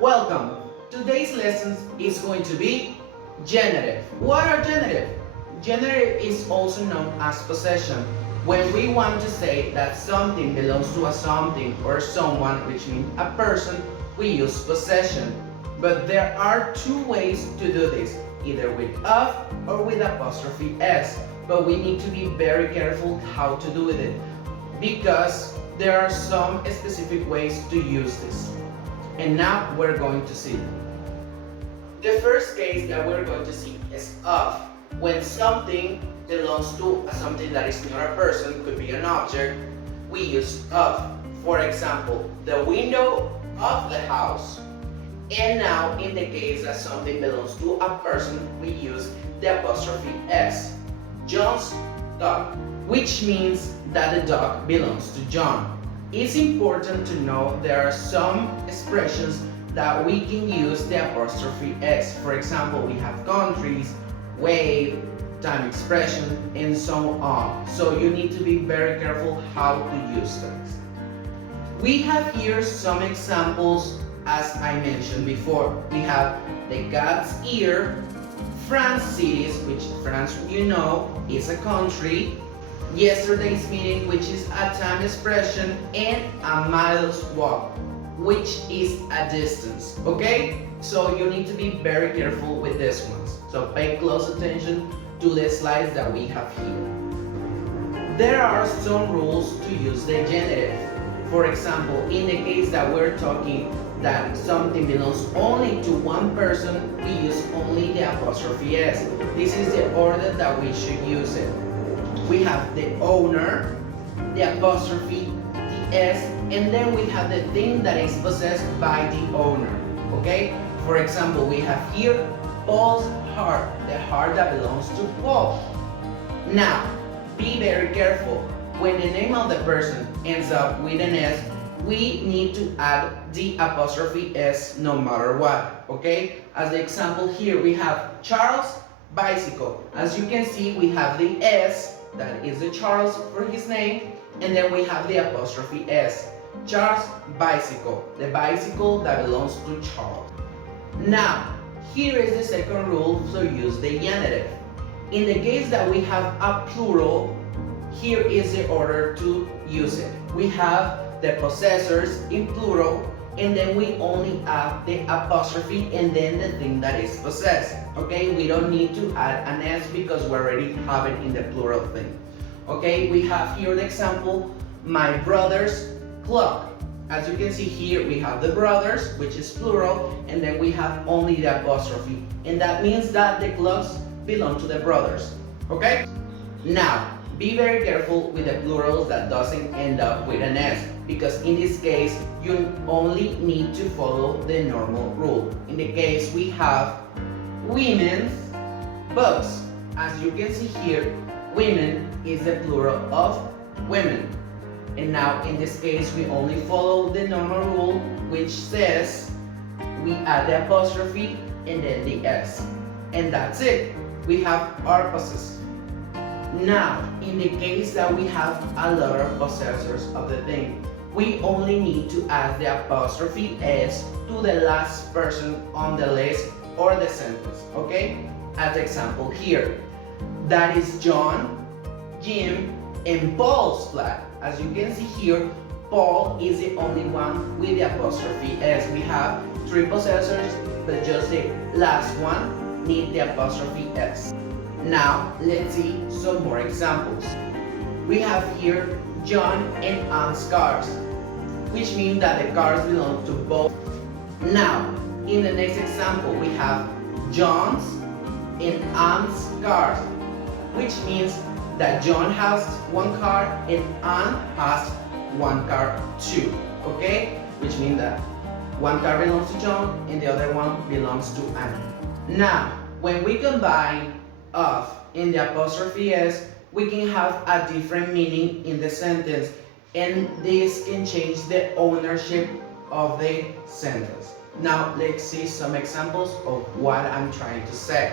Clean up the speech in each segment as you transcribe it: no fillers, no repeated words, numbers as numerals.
Welcome! Today's lesson is going to be genitive. What are genitive? Genitive is also known as possession. When we want to say that something belongs to a something or someone, which means a person, we use possession. But there are two ways to do this, either with of or with apostrophe s. But we need to be very careful how to do it because there are some specific ways to use this. And now we're going to see. The first case that we're going to see is of. When something belongs to something that is not a person, could be an object, we use of. For example, the window of the house. And now in the case that something belongs to a person, we use the apostrophe s. John's dog, which means that the dog belongs to John. It's important to know there are some expressions that we can use the apostrophe s. For example, we have countries, wave, time expression, and so on. So you need to be very careful how to use things. We have here some examples as I mentioned before. We have the cat's ear, France cities, which France you know is a country, yesterday's meeting, which is a time expression, and a miles walk, which is a distance. Okay, so you need to be very careful with these ones, so pay close attention to the slides that we have here. There are some rules to use the genitive. For example, in the case that we're talking that something belongs only to one person, we use only the apostrophe s. This is the order that we should use it. We have the owner, the apostrophe, the s, and then we have the thing that is possessed by the owner. Okay? For example, we have here Paul's heart, the heart that belongs to Paul. Now, be very careful. When the name of the person ends up with an s, we need to add the apostrophe s no matter what. Okay? As the example here, we have Charles bicycle. As you can see, we have the s, that is the Charles for his name, and then we have the apostrophe s. Charles bicycle, the bicycle that belongs to Charles. Now, here is the second rule, so use the genitive. In the case that we have a plural, here is the order to use it. We have the possessors in plural, and then we only add the apostrophe and then the thing that is possessed. Okay, we don't need to add an s because we already have it in the plural thing. Okay, we have here the example, my brother's clock. As you can see here, we have the brothers, which is plural, and then we have only the apostrophe, and that means that the clocks belong to the brothers. Okay, now be very careful with the plurals that doesn't end up with an s, because in this case you only need to follow the normal rule. In the case we have women's books. As you can see here, women is the plural of women. And now in this case we only follow the normal rule, which says we add the apostrophe and then the s. And that's it. We have our possessors. Now, in the case that we have a lot of possessors of the thing, we only need to add the apostrophe s to the last person on the list or the sentence. Okay? As example here, that is John, Jim, and Paul's flag. As you can see here, Paul is the only one with the apostrophe s. We have three possessors, but just the last one need the apostrophe s. Now, let's see some more examples. We have here John and Anne's cars, which means that the cars belong to both. Now, in the next example, we have John's and Anne's cars, which means that John has one car and Anne has one car too. Okay? Which means that one car belongs to John and the other one belongs to Anne. Now, when we combine of and the apostrophe s, we can have a different meaning in the sentence, and this can change the ownership of the sentence. Now let's see some examples of what I'm trying to say.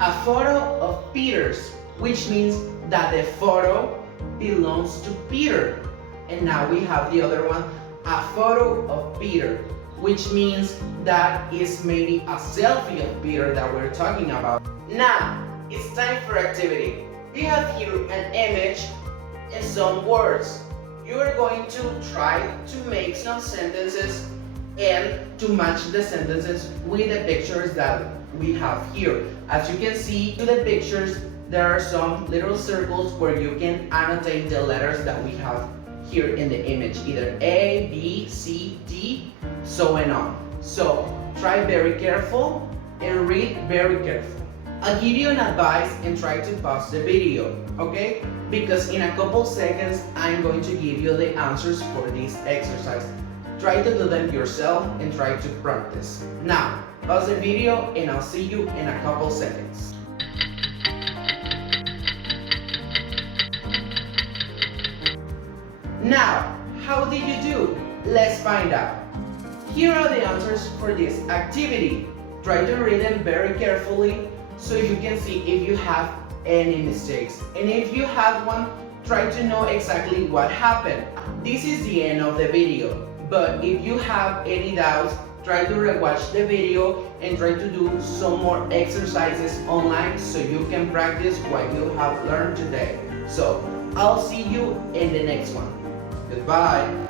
A photo of Peter's, which means that the photo belongs to Peter. And now we have the other one, a photo of Peter, which means that is maybe a selfie of Peter that we're talking about. Now, it's time for activity. We have here an image and some words. You are going to try to make some sentences and to match the sentences with the pictures that we have here. As you can see to the pictures, there are some little circles where you can annotate the letters that we have here in the image, either A, B, C, D, so and on. So try very careful and read very careful. I'll give you an advice and try to pause the video, okay? Because in a couple seconds, I'm going to give you the answers for this exercise. Try to do them yourself and try to practice. Now, pause the video and I'll see you in a couple seconds. Now, how did you do? Let's find out. Here are the answers for this activity. Try to read them very carefully so you can see if you have any mistakes. And if you have one, try to know exactly what happened. This is the end of the video, but if you have any doubts, try to rewatch the video and try to do some more exercises online so you can practice what you have learned today. So, I'll see you in the next one. Goodbye.